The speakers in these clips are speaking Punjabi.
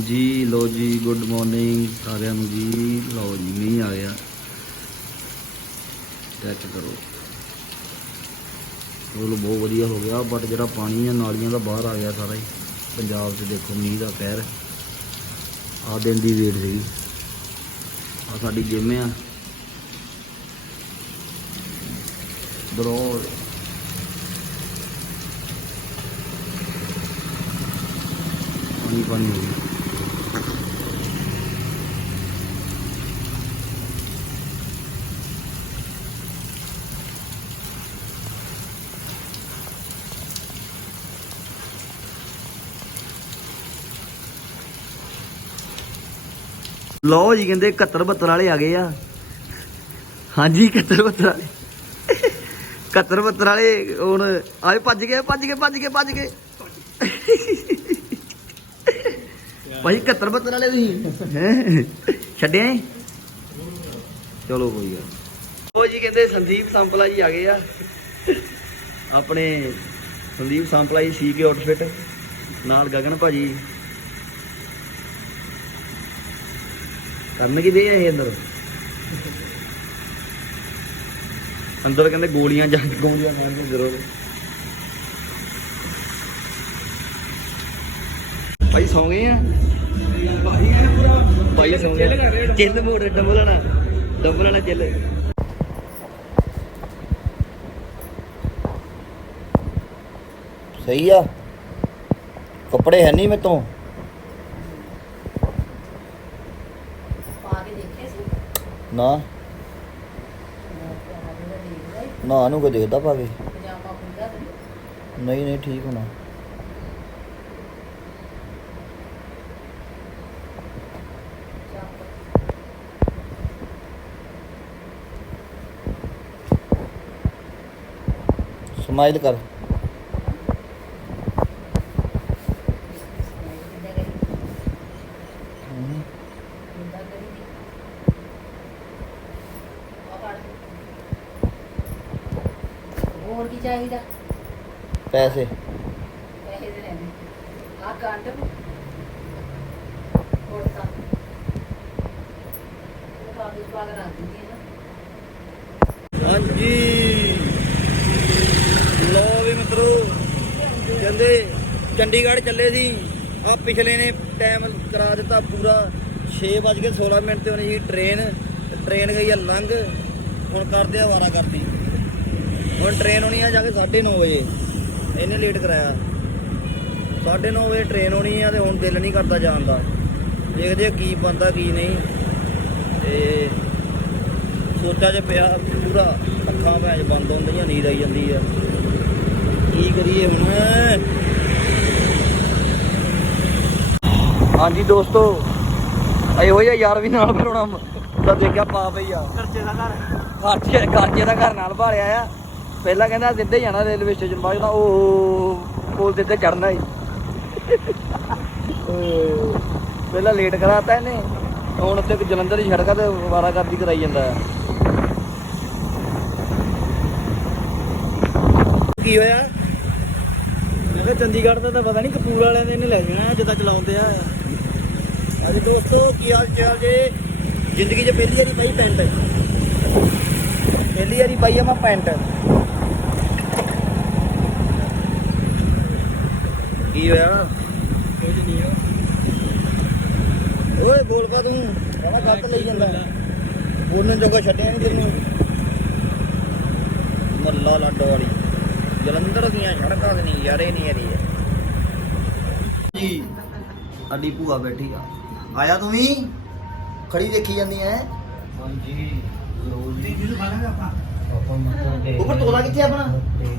ਜੀ ਲੋ ਜੀ ਗੁੱਡ ਮਾਰਨਿੰਗ ਸਾਰਿਆਂ ਨੂੰ ਜੀ। ਲਓ ਜੀ, ਮੀਂਹ ਆ ਗਿਆ ਚੈੱਕ ਕਰੋ। ਉਹ ਬਹੁਤ ਵਧੀਆ ਹੋ ਗਿਆ ਬਟ ਜਿਹੜਾ ਪਾਣੀ ਆ, ਨਾਲੀਆਂ ਦਾ ਬਾਹਰ ਆ ਗਿਆ ਸਾਰਾ ਹੀ। ਪੰਜਾਬ 'ਚ ਦੇਖੋ, ਮੀਂਹ ਦਾ ਕਹਿਰ ਆ ਦਿਨ ਦੀ ਵੇਟ ਸੀ ਆ ਸਾਡੀ ਜਿਮ ਆ। ਦਰੋੜ ਪਾਣੀ ਪਾਣੀ ਹੋ ਗਿਆ। ਲਓ ਜੀ ਕਹਿੰਦੇ 71 72 ਵਾਲੇ ਆ ਗਏ ਆ। ਹਾਂਜੀ 71 72 ਵਾਲੇ। 71 72 ਵਾਲੇ ਹੁਣ, ਆਏ ਭੱਜ ਗਏ ਭੱਜ ਗਏ ਭੱਜ ਗਏ ਭੱਜ ਗਏ। ਭਾਈ 71 72 ਵਾਲੇ ਤੁਸੀਂ। ਹੈਂ? ਛੱਡਿਆ ਚਲੋ ਕੋਈ ਗੱਲ ਉਹ ਜੀ ਕਹਿੰਦੇ ਸੰਦੀਪ ਸੰਪਲਾ ਜੀ ਆ ਗਏ ਆ। ਆਪਣੇ ਸੰਦੀਪ ਸੰਪਲਾ ਜੀ ਸੀ ਕੇ ਆਊਟਫਿਟ। ਨਾਲ ਗਗਨ ਭਾਜੀ। ਕਰਨ ਕੀ ਦੇ ਆ ਇਹ ਅੰਦਰ? ਅੰਦਰ ਕਹਿੰਦੇ ਗੋਲੀਆਂ ਜਾ ਗੋਲੀਆਂ ਖਾਣ ਦੀ ਜ਼ਰੂਰ ਭਾਈ ਸੌਂ ਗਏ ਆ? ਭਾਈ ਸੌਂ ਗਏ ਚਿੱਲ ਮੋੜ ਡੰਬਲਣਾ ਡੰਬਲਣਾ ਚਿੱਲ। ਸਹੀ ਆ। ਕੱਪੜੇ ਹੈ ਨਹੀਂ ਮੇਰੇ ਤੋਂ ਪਾ ਕੇ ਦੇਖੇ ਸੀ ਨਾ। ਨਾ ਨੂੰ ਕੋ ਦੇਖਦਾ ਪਾਵੇ ਨਹੀਂ ਨਹੀਂ ਠੀਕ ਹੋਣਾ। ਸਮਾਈਲ ਕਰ ਕਿੱਦਾਂ ਕਰੀ ਕਿੱਦਾਂ ਕਰੀ ਦੀ ਆ ਪੜ ਹੋਰ ਕੀ ਚਾਹੀਦਾ ਪੈਸੇ। ਪੈਸੇ ਦੇ ਲੈਣੇ। ਆ। ਕੰਡ ਹੋਰ ਤਾਂ। ਉਹ ਕਾਗਜ਼ ਪਾ ਕੇ ਰੱਖ ਦਿੰਦੀ ਹੈ ਨਾ। ਹਾਂਜੀ। ਲੋ ਵੀ ਮਿੱਤਰੋ ਕਹਿੰਦੇ ਚੰਡੀਗੜ੍ਹ ਚੱਲੇ ਸੀ। ਆ ਪਿਛਲੇ ਨੇ ਟਾਈਮ ਕਰਾ ਦਿੱਤਾ ਪੂਰਾ। 6:16 ਮਿੰਟ ਤੇ ਹੋਣੀ ਸੀ ਟ੍ਰੇਨ ਟ੍ਰੇਨ ਗਈ ਆ ਲੰਘ। ਹੁਣ ਕਰਦੇ ਆ ਵਾਰਾ ਕਰਦੀ। ਹੁਣ ਟ੍ਰੇਨ ਹੋਣੀ ਆ ਜਾ ਕੇ 9:30 ਵਜੇ। ਇਹਨੇ ਲੇਟ ਕਰਾਇਆ। 9:30 ਵਜੇ ਟ੍ਰੇਨ ਹੋਣੀ ਆ ਤੇ ਹੁਣ ਦਿਲ ਨਹੀਂ ਕਰਦਾ ਜਾਣ ਦਾ। ਦੇਖਦੇ ਆ ਕੀ ਬੰਦਾ ਕੀ ਨਹੀਂ। ਤੇ ਸੋਚਾ ਚ ਪਿਆ ਪੂਰਾ ਅੱਖਾਂ ਭੈਣ ਬੰਦ ਹੁੰਦੀਆਂ ਨੀਂਦ ਆਈ ਜਾਂਦੀ ਆ। ਕੀ ਕਰੀਏ ਹੁਣ? ਹਾਂਜੀ ਦੋਸਤੋ ਇਹੋ ਜਿਹਾ ਯਾਰ ਵੀ ਨਾਲ ਬਣਾਉਣਾ ਤਾਂ ਦੇਖਿਆ ਪਾਪ ਹੀ ਆ। ਖਰਚੇ ਦਾ ਘਰ। ਖਰਚੇ ਖਰਚੇ ਦਾ ਘਰ ਨਾਲ ਭਾਲਿਆ ਆ। ਪਹਿਲਾਂ ਕਹਿੰਦਾ ਸਿੱਧੇ ਹੀ ਜਾਣਾ ਰੇਲਵੇ ਸਟੇਸ਼ਨ ਬਾਅਦ ਕਹਿੰਦਾ ਉਹ ਕੋਲ ਸਿੱਧੇ ਚੜਨਾ ਹੀ ਪਹਿਲਾਂ ਲੇਟ ਕਰਾਤਾ ਇਹਨੇ ਹੁਣ ਤੇ ਜਲੰਧਰ ਦੀ ਸੜਕਾਂ ਤੇ ਵਾਰਾ ਕਰਦੀ ਕਰਾਈ ਜਾਂਦਾ ਆ। ਕੀ ਹੋਇਆ? ਮੈਂ ਕਿਹਾ ਚੰਡੀਗੜ੍ਹ ਦਾ ਤਾਂ ਪਤਾ ਨਹੀਂ ਕਪੂਰ ਵਾਲਿਆਂ ਦੇ ਇਹਨੇ ਲੈ ਜਾਣਾ ਜਿੱਦਾਂ ਚਲਾਉਂਦੇ ਆ। ਅੱਜ ਦੋਸਤੋ ਕੀ ਹਾਲ ਚਾਲ ਜੇ? ਜ਼ਿੰਦਗੀ 'ਚ ਪਹਿਲੀ ਵਾਰੀ ਪਾਈ ਪੈਂਟ। ਪਹਿਲੀ ਵਾਰੀ ਪਾਈ ਆ ਮੈਂ ਪੈਂਟ। ਕੀ ਹੋਇਆ? ਕੁਝ ਨਹੀਂ ਓਏ ਬੋਲ ਪਾ ਤੂੰ। ਕਹਿੰਦਾ ਗਲਤ ਲਈ ਜਾਂਦਾ। ਬੋਲਣ ਜੋਗਾ ਛੱਡਿਆ ਨਹੀਂ ਤੈਨੂੰ। ਮੱਲਾ ਲਾਡੋ ਵਾਲੀ। ਜਲੰਧਰ ਦੀਆਂ ਸੜਕਾਂ ਦੇ ਨਹੀਂ ਯਾਰੇ ਨਹੀਂ ਯਾਰੀ ਜੀ ਸਾਡੀ ਭੂਆ ਬੈਠੀ ਆ। ਆਇਆ ਤੂੰ ਵੀ? ਖੜੀ ਦੇਖੀ ਜਾਂਦੀ ਐ? ਹਾਂਜੀ ਉੱਪਰ ਤੋਲਾ ਕਿੱਥੇ ਆਪਣਾ?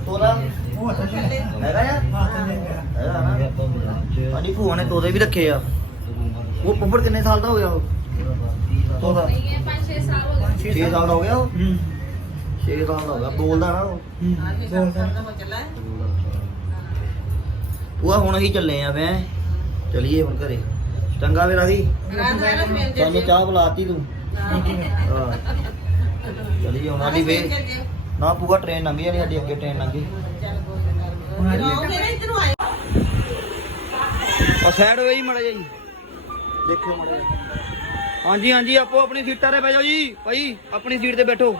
ਤੋਲਾ। ਹੈਗਾ ਆ। ਹੈਗਾ ਨਾ? ਸਾਡੀ ਭੂਆ ਨੇ ਤੋਦੇ ਵੀ ਰੱਖੇ ਆ। ਉਹ ਪੁੱਪੜ ਕਿੰਨੇ ਸਾਲ ਦਾ ਹੋ ਗਿਆ ਉਹ? ਤੋਦਾ 6 ਸਾਲ ਦਾ ਹੋ ਗਿਆ ਉਹ? 6 ਸਾਲ ਦਾ ਹੋ ਗਿਆ। ਬੋਲਦਾ ਨਾ ਉਹ। ਉਹ ਹੁਣ ਅਸੀਂ ਚੱਲੇ ਆ ਮੈਂ। ਚਲੀਏ ਹੁਣ ਘਰੇ। ਚੰਗਾ ਵੇ ਰਾਹੀ ਸਾਨੂੰ ਚਾਹ ਬੁਲਾਤੀ ਤੂੰ। ਹਾਂ। ਚਲੀਏ ਹੁਣ ਸਾਡੀ ਵੇ। ਨਾ ਪੂਗਾ ਟ੍ਰੇਨ ਲੰਘੀ ਜਾਣੀ, ਸਾਡੀ ਅੱਗੇ ਟ੍ਰੇਨ ਲੰਘੀ ਉਹ ਸਾਈਡ ਹੋਈ ਮੜਾ ਜੀ। ਦੇਖਿਓ ਮੜੇ ਹਾਂਜੀ ਹਾਂਜੀ, ਆਪੋ ਆਪਣੀ ਸੀਟਾਂ ਤੇ ਬਹਿ ਜਾਓ ਜੀ। ਭਾਈ, ਆਪਣੀ ਸੀਟ ਤੇ ਬੈਠੋ।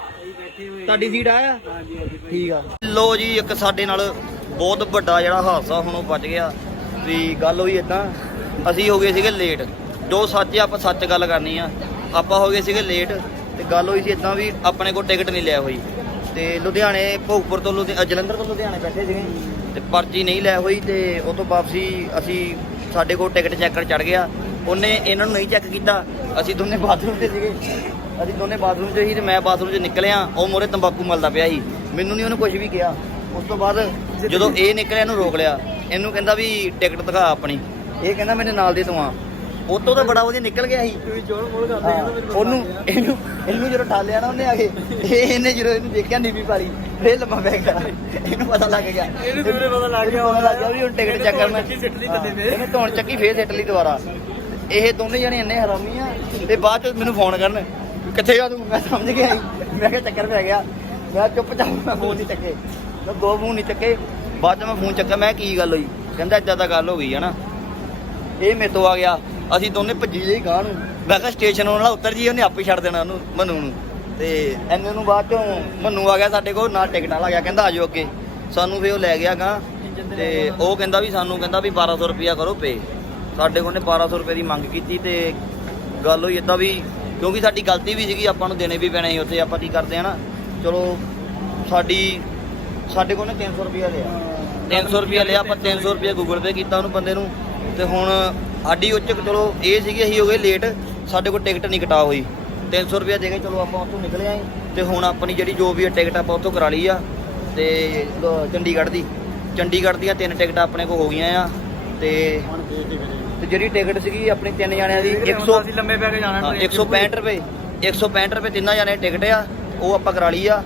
ਤੁਹਾਡੀ ਸੀਟ ਆਇਆ ਠੀਕ ਆ। ਲੋ ਜੀ, ਇੱਕ ਸਾਡੇ ਨਾਲ ਬਹੁਤ ਵੱਡਾ ਜਿਹੜਾ ਹਾਦਸਾ ਹੁਣ ਉਹ ਬਚ ਗਿਆ। ਵੀ ਗੱਲ ਹੋਈ ਇਦਾਂ ਅਸੀਂ ਹੋ ਗਏ ਸੀਗੇ ਲੇਟ ਜੋ ਸੱਚ ਆਪਾਂ ਸੱਚ ਗੱਲ ਕਰਨੀ ਆ। ਆਪਾਂ ਹੋ ਗਏ ਸੀਗੇ ਲੇਟ ਤੇ ਗੱਲ ਹੋਈ ਸੀ ਇਦਾਂ ਵੀ ਆਪਣੇ ਕੋਲ ਟਿਕਟ ਨਹੀਂ ਲਿਆ ਹੋਈ। ਤੇ ਲੁਧਿਆਣੇ, ਭੋਗਪੁਰ ਤੋਂ ਲੁਧਿਆਣਾ ਜਲੰਧਰ ਤੋਂ ਲੁਧਿਆਣੇ ਬੈਠੇ ਸੀਗੇ। ਤੇ ਪਰਚੀ ਨਹੀਂ ਲੈ ਹੋਈ ਤੇ ਉਹ ਤੋਂ ਵਾਪਸੀ ਅਸੀਂ ਸਾਡੇ ਕੋਲ ਟਿਕਟ ਚੈੱਕਰ ਚੜ ਗਿਆ। ਉਹਨੇ ਇਹਨਾਂ ਨੂੰ ਨਹੀਂ ਚੈੱਕ ਕੀਤਾ। ਅਸੀਂ ਦੋਨੇ ਬਾਥਰੂਮ ਚ ਸੀਗੇ। ਅਸੀਂ ਦੋਨੇ ਬਾਥਰੂਮ 'ਚ ਸੀ ਤੇ ਮੈਂ ਬਾਥਰੂਮ 'ਚ ਨਿਕਲਿਆ। ਉਹ ਮੋਰੇ ਤੰਬਾਕੂ ਮਲਦਾ ਪਿਆ ਸੀ। ਮੈਨੂੰ ਨਹੀਂ ਉਹਨੇ ਕੁਝ ਵੀ ਕਿਹਾ। ਉਸ ਤੋਂ ਬਾਅਦ ਜਦੋਂ ਇਹ ਨਿਕਲਿਆ, ਇਹਨੂੰ ਰੋਕ ਲਿਆ। ਇਹਨੂੰ ਕਹਿੰਦਾ ਵੀ ਟਿਕਟ ਦਿਖਾ ਆਪਣੀ। ਇਹ ਕਹਿੰਦਾ ਮੇਰੇ ਨਾਲ ਦੇ ਤੂੰ ਆ ਉਹ ਤੋਂ ਬੜਾ ਵਧੀਆ ਨਿਕਲ ਗਿਆ ਸੀ। ਤੁਸੀਂ ਚੋਰ ਮੋੜ ਕਰਦੇ ਹਾਂ, ਉਹਨੂੰ ਇਹਨੂੰ ਇਹਨੂੰ ਜਦੋਂ ਠਾਲਿਆ ਨਾ ਉਹਨੇ ਆ ਕੇ ਇਹ ਇਹਨੇ ਜਦੋਂ ਇਹਨੂੰ ਦੇਖਿਆ ਨੀਵੀ ਪਾਲੀ ਫੇਰ ਲੰਮਾ ਪੈ ਗਿਆ। ਇਹਨੂੰ ਪਤਾ ਲੱਗ ਗਿਆ। ਇਹਨੂੰ ਦੂਰੇ ਪਤਾ ਲੱਗ ਗਿਆ? ਪਤਾ ਲੱਗ ਗਿਆ ਵੀ ਹੁਣ ਟਿਕਟ ਚੱਕਰ ਮੈਂ। ਇਹਨੇ ਧੌਣ ਚੱਕੀ ਫੇਰ ਸਿੱਟ ਲਈ ਦੁਬਾਰਾ। ਇਹ ਦੋਨੇ ਜਣੇ ਇੰਨੇ ਹਰਾਮੀ ਆ ਤੇ ਬਾਅਦ ਚ ਮੈਨੂੰ ਫੋਨ ਕਰਨ ਕਿੱਥੇ ਆ ਤੂੰ? ਮੈਂ ਸਮਝ ਗਿਆ। ਮੈਂ ਕਿਹਾ ਚੱਕਰ ਪੈ ਗਿਆ। ਮੈਂ ਚੁੱਪ ਚਾਪ ਮੈਂ ਫੋਨ ਨਹੀਂ ਚੱਕੇ। ਮੈਂ ਦੋ ਫੋਨ ਨਹੀਂ ਚੱਕੇ। ਬਾਅਦ ਚ ਮੈਂ ਫੋਨ ਚੱਕਿਆ ਮੈਂ ਕੀ ਗੱਲ ਹੋਈ? ਕਹਿੰਦਾ ਏਦਾਂ ਤਾਂ ਗੱਲ ਹੋ ਗਈ ਹੈ ਨਾ। ਇਹ ਮੇਰੇ ਤੋਂ ਆ ਗਿਆ। ਅਸੀਂ ਦੋਨੇ ਭੱਜੀ ਜਿਹੀ ਗਾਂ ਨੂੰ। ਮੈਂ ਕਿਹਾ ਸਟੇਸ਼ਨ ਉਹਨਾਂ ਨਾਲ ਉਤਰ ਜੀ ਉਹਨੇ ਆਪੇ ਛੱਡ ਦੇਣਾ ਉਹਨੂੰ, ਮਨੂ ਨੂੰ। ਤੇ ਐਨੇ ਨੂੰ ਬਾਅਦ ਚੋਂ ਮਨੂ ਆ ਗਿਆ ਸਾਡੇ ਕੋਲ, ਨਾਲ ਟਿਕਟਾਂ ਵਾਲਾ ਗਿਆ, ਕਹਿੰਦਾ ਆਜੋ ਅੱਗੇ। ਸਾਨੂੰ ਫੇ ਉਹ ਲੈ ਗਿਆ ਗਾਂ ਤੇ ਉਹ ਕਹਿੰਦਾ ਵੀ ਸਾਨੂੰ ਕਹਿੰਦਾ ਵੀ 1200 ਰੁਪਿਆ ਕਰੋ ਪੇ ਸਾਡੇ ਕੋਲ ਨੇ 1200 ਰੁਪਏ ਦੀ ਮੰਗ ਕੀਤੀ ਤੇ ਗੱਲ ਹੋਈ ਏਦਾਂ ਵੀ, ਕਿਉਂਕਿ ਸਾਡੀ ਗਲਤੀ ਵੀ ਸੀਗੀ, ਆਪਾਂ ਨੂੰ ਦੇਣੇ ਵੀ ਪੈਣੇ ਸੀ ਉੱਥੇ, ਆਪਾਂ ਕੀ ਕਰਦੇ ਆ ਨਾ। ਚਲੋ, ਸਾਡੀ, ਸਾਡੇ ਕੋਲ ਨੇ 300 ਰੁਪਿਆ ਲਿਆ। 300 ਰੁਪਿਆ ਲਿਆ, ਆਪਾਂ 300 ਰੁਪਿਆ ਗੂਗਲ ਪੇ ਕੀਤਾ ਉਹਨੂੰ ਬੰਦੇ ਨੂੰ। ਤੇ ਹੁਣ ਸਾਡੀ ਉੱਚ ਚਲੋ ਇਹ ਸੀਗੀ ਅਸੀਂ ਹੋ ਗਏ ਲੇਟ ਸਾਡੇ ਕੋਲ ਟਿਕਟ ਨਹੀਂ ਕਟਾ ਹੋਈ। 300 ਰੁਪਿਆ ਦੇ ਕੇ ਚਲੋ ਆਪਾਂ ਉੱਥੋਂ ਨਿਕਲੇ ਆਏ। ਤੇ ਹੁਣ ਆਪਣੀ ਜਿਹੜੀ ਜੋ ਵੀ ਟਿਕਟ ਆਪਾਂ ਉੱਥੋਂ ਕਰਾ ਲਈ ਆ। ਤੇ ਚੰਡੀਗੜ੍ਹ ਦੀ। ਚੰਡੀਗੜ੍ਹ ਦੀਆਂ ਤਿੰਨ ਟਿਕਟਾਂ ਆਪਣੇ ਕੋਲ ਹੋ ਗਈਆਂ ਆ। ਤੇ ਦੇ ਦੇ ਤੇ ਜਿਹੜੀ ਟਿਕਟ ਸੀਗੀ ਆਪਣੀ ਤਿੰਨ ਜਣਿਆਂ ਦੀ 100 ਅਸੀਂ ਲੰਮੇ ਪੈ ਕੇ ਜਾਣਾ ਹਾਂ, train 'ਚ 165 ਰੁਪਏ 165 ਰੁਪਏ ਤਿੰਨਾਂ ਜਣੇ ਟਿਕਟ ਆ। ਉਹ ਆਪਾਂ ਕਰਾ ਲਈ ਆ।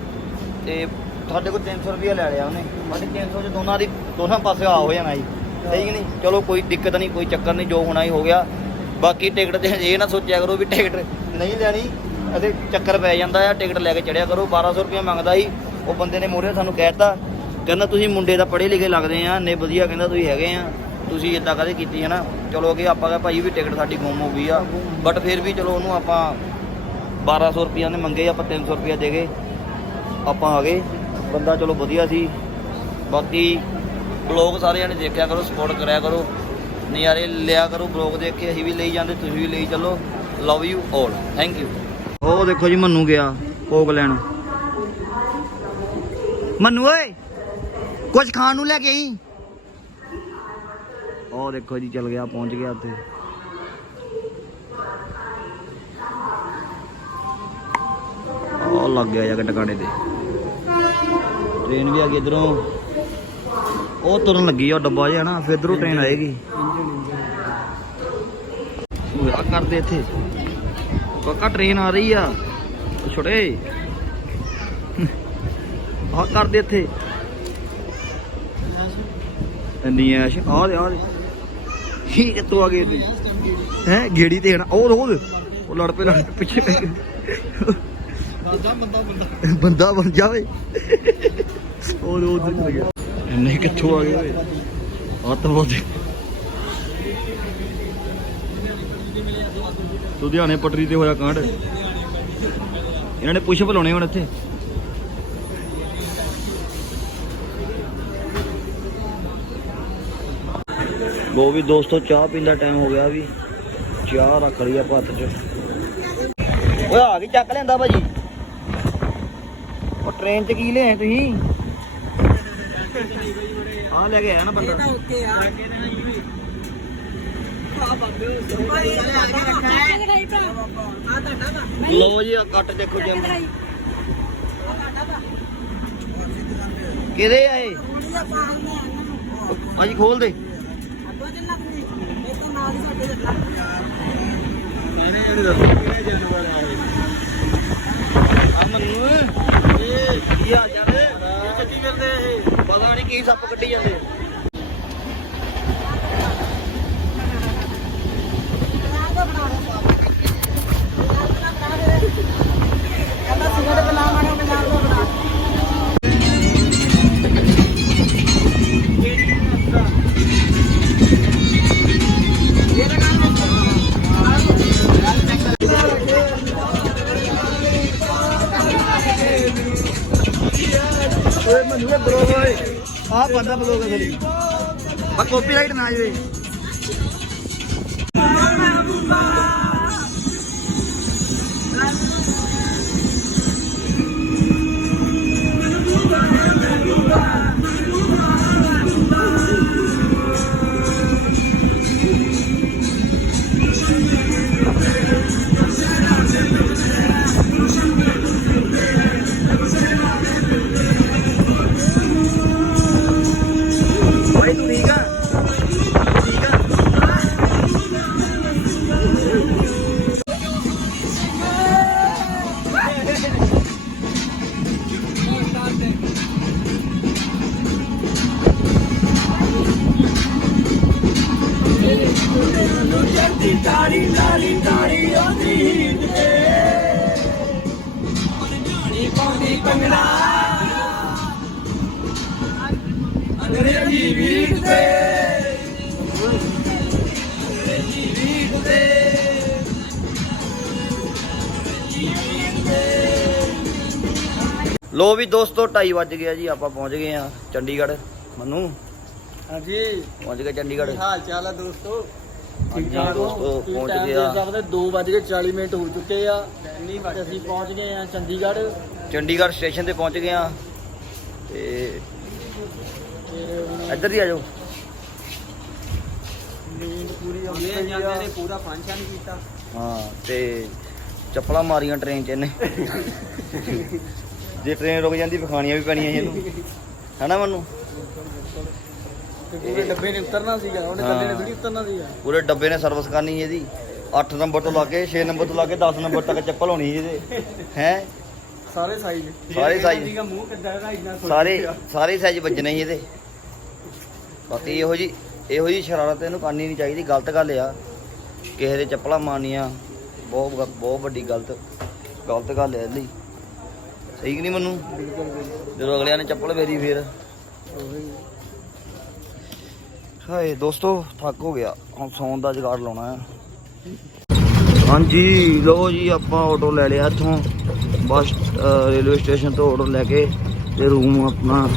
ਤੇ ਸਾਡੇ ਕੋਲ 300 ਰੁਪਏ ਲੈ ਲਿਆ ਉਹਨੇ। ਸਾਡੀ 300 ਚ ਦੋਨਾਂ ਦੀ ਦੋਨਾਂ ਪਾਸੇ ਆ ਹੋ ਜਾਣਾ ਜੀ। ਸਹੀ ਨਹੀਂ? ਚਲੋ ਕੋਈ ਦਿੱਕਤ ਨਹੀਂ, ਕੋਈ ਚੱਕਰ ਨਹੀਂ, ਜੋ ਹੋਣਾ ਹੀ ਹੋ ਗਿਆ। ਬਾਕੀ ਟਿਕਟ ਤੇ ਇਹ ਨਾ ਸੋਚਿਆ ਕਰੋ ਵੀ ਟਿਕਟ ਨਹੀਂ ਲੈਣੀ ਅਤੇ ਚੱਕਰ ਪੈ ਜਾਂਦਾ ਆ, ਟਿਕਟ ਲੈ ਕੇ ਚੜਿਆ ਕਰੋ। 1200 ਰੁਪਏ ਮੰਗਦਾ ਸੀ, ਉਹ ਬੰਦੇ ਨੇ ਮੋਰੇ ਸਾਨੂੰ ਕਹਿਤਾ ਕਹਿੰਦਾ, ਤੁਸੀਂ ਮੁੰਡੇ ਦਾ ਪੜ੍ਹੇ ਲਿਖੇ ਲੱਗਦੇ ਆ ਨੇ ਵਧੀਆ ਕਹਿੰਦਾ ਤੁਸੀਂ ਹੈਗੇ ਆ। ਤੁਸੀਂ ਇਦਾਂ ਕਦੇ ਕੀਤੀ ਹੈ ਨਾ? ਚਲੋ ਅੱਗੇ ਆਪਾਂ ਕਹਾਂ, ਭਾਈ ਵੀ ਟਿਕਟ ਸਾਡੀ ਗੁੰਮ ਹੋ ਗਈ ਆ। ਬਟ ਫਿਰ ਵੀ ਚਲੋ ਉਹਨੂੰ ਆਪਾਂ 1200 ਰੁਪਈਆ ਨੇ ਮੰਗੇ, ਆਪਾਂ 300 ਰੁਪਈਆ ਦੇ ਗਏ। ਆਪਾਂ ਆ ਗਏ। ਬੰਦਾ ਚਲੋ ਵਧੀਆ ਸੀ। ਬਾਕੀ ਬਲੌਗ ਸਾਰੇ ਜਣੇ ਦੇਖਿਆ ਕਰੋ ਸਪੋਰਟ ਕਰਿਆ ਕਰੋ। ਨਜ਼ਾਰੇ ਲਿਆ ਕਰੋ ਬਲੌਗ ਦੇਖ ਕੇ, ਅਸੀਂ ਵੀ ਲਈ ਜਾਂਦੇ, ਤੁਸੀਂ ਵੀ ਲਈ ਚੱਲੋ। Love you all thank you ਉਹ ਦੇਖੋ ਜੀ, ਮੰਨੂ ਗਿਆ ਕੋਕ ਲੈਣ। ਮੰਨੂ ਓਏ ਕੁਝ ਖਾਣ ਨੂੰ ਲੈ ਕੇ ਆਈ? ਉਹ ਦੇਖੋ ਜੀ, ਚੱਲ ਗਿਆ, ਪਹੁੰਚ ਗਿਆ ਉੱਥੇ। ਉਹ ਲੱਗ ਗਿਆ ਜਾ ਕੇ ਟਿਕਾਣੇ ਤੇ। ਟ੍ਰੇਨ ਵੀ ਆ ਗਈ ਇਧਰੋਂ। ਉਹ ਤੁਰਨ ਲੱਗੀ ਆ ਉਹ ਡੱਬਾ ਜਿਹਾ ਨਾ ਫਿਰ ਇਧਰੋਂ ਟ੍ਰੇਨ ਆਏਗੀ। ਆ ਕਰਦੇ ਇੱਥੇ। ਕਾਕਾ ਟ੍ਰੇਨ ਆ ਰਹੀ ਆ। ਛੋਟੇ। ਆ ਕਰਦੇ ਇੱਥੇ। ਇੰਨੀ ਐਸ਼। ਆ ਦੇ ਆ ਦੇ। ਕੀ ਕਿੱਥੋਂ ਆ ਗਏ ਤੇ ਹੈ ਗੇੜੀ ਤੇ ਹਣਾ ਉਹ ਉਹ ਉਹ ਲੜ ਪਏ ਲੜ ਪਿੱਛੇ ਪੈ ਗਏ ਬੰਦਾ ਬੰਦਾ ਬੰਦਾ। ਬੰਦਾ ਬਣ ਜਾਵੇ। ਉਹ ਉਹ ਚਲ ਗਿਆ। ਇੰਨੇ ਕਿੱਥੋਂ ਆ ਗਏ ਓਏ ਲੁਧਿਆਣੇ ਪਟਰੀ ਤੇ ਹੋਇਆ ਕਾਂਡ। ਇਹਨਾਂ ਨੇ ਪੁਸ਼ਪ ਲਾਉਣੇ ਹੁਣ ਇੱਥੇ। ਲੋ ਵੀ ਦੋਸਤੋ, ਚਾਹ ਪੀਣ ਦਾ ਟਾਈਮ ਹੋ ਗਿਆ ਵੀ। ਚਾਹ ਰੱਖ ਲਈ ਆਪਾਂ ਹੱਥ 'ਚ। ਓਏ ਆ ਗਈ, ਚੱਕ ਲੈਂਦਾ ਭਾਜੀ। ਉਹ ਟ੍ਰੇਨ 'ਚ ਕੀ ਲਿਆਏ ਤੁਸੀਂ? ਆ ਲੈ ਕੇ ਆਇਆ ਨਾ ਬੰਦਾ। ਲੋ ਜੀ ਆ ਕੱਟ ਦੇਖੋ ਜਿਮ ਕਿਹਦੇ ਆਏ ਅੱਜ ਖੋਲ ਦੇ। ਮੈਨੇ। ਇਹਨੂੰ ਦੱਸੋ ਕਿਹੜੇ ਜੰਨ ਵਾਲੇ ਆਏ ਅਮਨ ਇਹ ਕੀ ਚਾਲ ਹੈ? ਚੱਕੀ ਫਿਰਦੇ ਇਹ। ਪਤਾ ਨਹੀਂ ਕੀ ਸੱਪ ਕੱਢੀ ਜਾਂਦੇ ਕਾਪੀਰਾਈਟ ਨਾ ਲੋ ਵੀ ਦੋਸਤੋ 2:30 ਵੱਜ ਗਿਆ ਜੀ ਆਪਾਂ ਪਹੁੰਚ ਗਏ ਆ ਚੰਡੀਗੜ੍ਹ। ਮੰਨੂ ਹਾਂਜੀ। ਪਹੁੰਚ ਗਏ ਚੰਡੀਗੜ੍ਹ। ਕੀ ਹਾਲ ਚਾਲ ਆ ਦੋਸਤੋ? ਹਾਂਜੀ ਦੋਸਤੋ ਪਹੁੰਚ ਗਏ ਆ ਦੇ 2:40 ਮਿੰਟ ਹੋ ਚੁੱਕੇ ਆ। ਤੇ ਅਸੀਂ ਪਹੁੰਚ ਗਏ ਆ ਚੰਡੀਗੜ੍ਹ। ਚੰਡੀਗੜ੍ਹ ਸਟੇਸ਼ਨ ਤੇ ਪਹੁੰਚ ਗਏ ਆ। ਤੇ ਇੱਧਰ ਦੀ ਆ ਜਾਓ। ਨੀਂਦ ਪੂਰੀ ਆਉਂਦੀ ਹੈ ਜਾਂਦੇ ਨੇ ਪੂਰਾ ਫੰਕਸ਼ਨ ਕੀਤਾ। ਹਾਂ ਤੇ ਚੱਪਲਾਂ ਮਾਰੀਆਂ ਟ੍ਰੇਨ 'ਚ ਇਹਨੇ। ਜੇ ਟ੍ਰੇਨ ਰੁਕ ਜਾਂਦੀ ਵਿਖਾਣੀਆਂ ਵੀ ਪੈਣੀਆਂ ਇਹਨੂੰ। ਹੈਨਾ ਮੈਨੂੰ? ਪੂਰੇ ਡੱਬੇ ਨੇ ਉਤਰਨਾ ਸੀਗਾ ਉਹਨੇ ਹਾਂ। ਕੱਲੇ ਨੇ ਥੋੜੀ ਉਤਰਨਾ ਸੀਗਾ। ਪੂਰੇ ਡੱਬੇ ਨੇ ਸਰਵਿਸ ਕਰਨੀ ਇਹਦੀ। 8 ਨੰਬਰ ਤੋਂ ਲਾ ਕੇ 6 ਨੰਬਰ ਤੋਂ ਲਾ ਕੇ 10 ਨੰਬਰ ਤੱਕ ਚੱਪਲ ਹੋਣੀ ਇਹਦੇ। ਹੈ? ਸਾਰੇ ਸਾਈਜ਼ ਸਾਰੇ size। ਸੀਗਾ ਮੂੰਹ ਕਿੱਦਾਂ ਦਾ ਇੰਨਾ ਸਾਰੇ। ਸਾਰੇ ਸਾਈਜ਼ ਵੱਜਣੇ ਸੀ ਇਹਦੇ। ਬਾਕੀ ਇਹੋ ਜੀ ਇਹੋ ਜੀ ਸ਼ਰਾਰਤ ਇਹਨੂੰ ਕਰਨੀ ਨਹੀਂ ਚਾਹੀਦੀ ਗਲਤ ਗੱਲ ਆ। ਕਿਸੇ ਦੇ ਚੱਪਲਾਂ ਮਾਰਨੀਆਂ ਬਹੁਤ ਬਹੁਤ ਵੱਡੀ ਗਲਤ ਗਲਤ ਗੱਲ ਹੈ ਇਹਦੀ। ਸਹੀ ਕਿ ਨਹੀਂ ਮੈਨੂੰ? ਜਦੋਂ ਅਗਲਿਆਂ ਨੇ ਚੱਪਲ ਫੇਰੀ। ਫੇਰ ਹਾਏ ਦੋਸਤੋ, ਥੱਕ ਹੋ ਗਿਆ। ਹੁਣ ਸੌਣ ਦਾ ਜੁਗਾੜ ਲਾਉਣਾ ਆ ਹਾਂਜੀ ਲੋ ਜੀ, ਆਪਾਂ ਆਟੋ ਲੈ ਲਿਆ ਇੱਥੋਂ। ਬਸ ਰੇਲਵੇ ਸਟੇਸ਼ਨ ਤੋਂ ਆਟੋ ਲੈ ਕੇ ਤੇ ਰੂਮ ਆਪਣਾ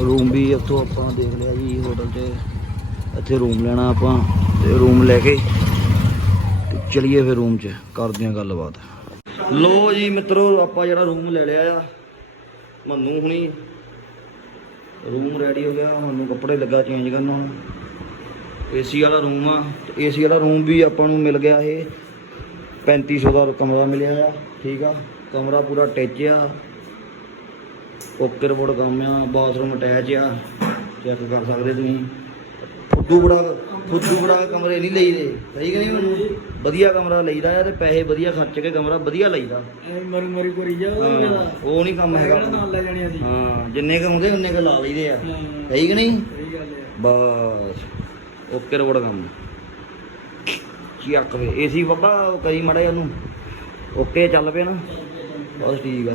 ਰੂਮ ਵੀ ਇੱਥੋਂ ਆਪਾਂ ਦੇਖ ਲਿਆ ਜੀ ਹੋਟਲ 'ਚ ਇੱਥੇ ਰੂਮ ਲੈਣਾ ਆਪਾਂ ਤੇ ਰੂਮ ਲੈ ਕੇ ਤੇ ਚਲੀਏ ਫਿਰ ਰੂਮ 'ਚ, ਕਰਦੇ ਹਾਂ ਗੱਲਬਾਤ। ਲੋ ਜੀ, ਮਿੱਤਰੋ, ਆਪਾਂ ਜਿਹੜਾ ਰੂਮ ਲੈ ਲਿਆ ਆ, ਮੰਨੂ ਹੁਣੀ। ਰੂਮ ਰੈਡੀ ਹੋ ਗਿਆ ਮੈਨੂੰ ਕੱਪੜੇ ਲੱਗਾ ਚੇਂਜ ਕਰਨ ਹੁਣ। ਏਸੀ ਵਾਲਾ ਰੂਮ ਆ ਏਸੀ ਵਾਲਾ ਰੂਮ ਵੀ ਆਪਾਂ ਨੂੰ ਮਿਲ ਗਿਆ ਇਹ। 3500 ਦਾ ਕਮਰਾ ਮਿਲਿਆ ਆ, ਠੀਕ ਆ। ਕਮਰਾ ਪੂਰਾ ਟਿਚ ਆ। ਓਕੇ ਰਿਪੋਰਟ ਕੰਮ ਆ ਬਾਥਰੂਮ ਅਟੈਚ ਆ। ਚੈੱਕ ਕਰ ਸਕਦੇ ਤੁਸੀਂ। ਫੁੱਦੂ ਬੜਾ ਫੁੱਦੂ ਬੜਾ ਕਮਰੇ ਨਹੀਂ ਲਈਦੇ। ਸਹੀ ਕਿ ਨਹੀਂ ਮੈਨੂੰ ਵਧੀਆ ਕਮਰਾ ਲਈਦਾ ਆ ਤੇ ਪੈਸੇ ਵਧੀਆ ਖਰਚ ਕੇ ਕਮਰਾ ਵਧੀਆ ਲਈਦਾ। ਐ ਮਰੂ ਮਰੀ ਕਰੀ ਜਾ ਹਾਂ, ਉਹ ਨਹੀਂ ਕੰਮ ਹੈਗਾ। ਹਾਂ ਜਿੰਨੇ ਕ ਆਉਂਦੇ ਉਹਨੇ ਕ ਲਾ ਲਈਦੇ ਆ। ਸਹੀ ਕਿ ਨਹੀਂ? ਬਸ ਓਕੇ ਰੋੜ ਕੰਮ। ਚੱਕ ਵੇ ਏਸੀ ਬੱਬਾ ਕਰੀ ਮੜਾ ਉਹਨੂੰ। ਓਕੇ ਚੱਲ ਪਿਆ ਨਾ। ਬਸ ਠੀਕ ਆ।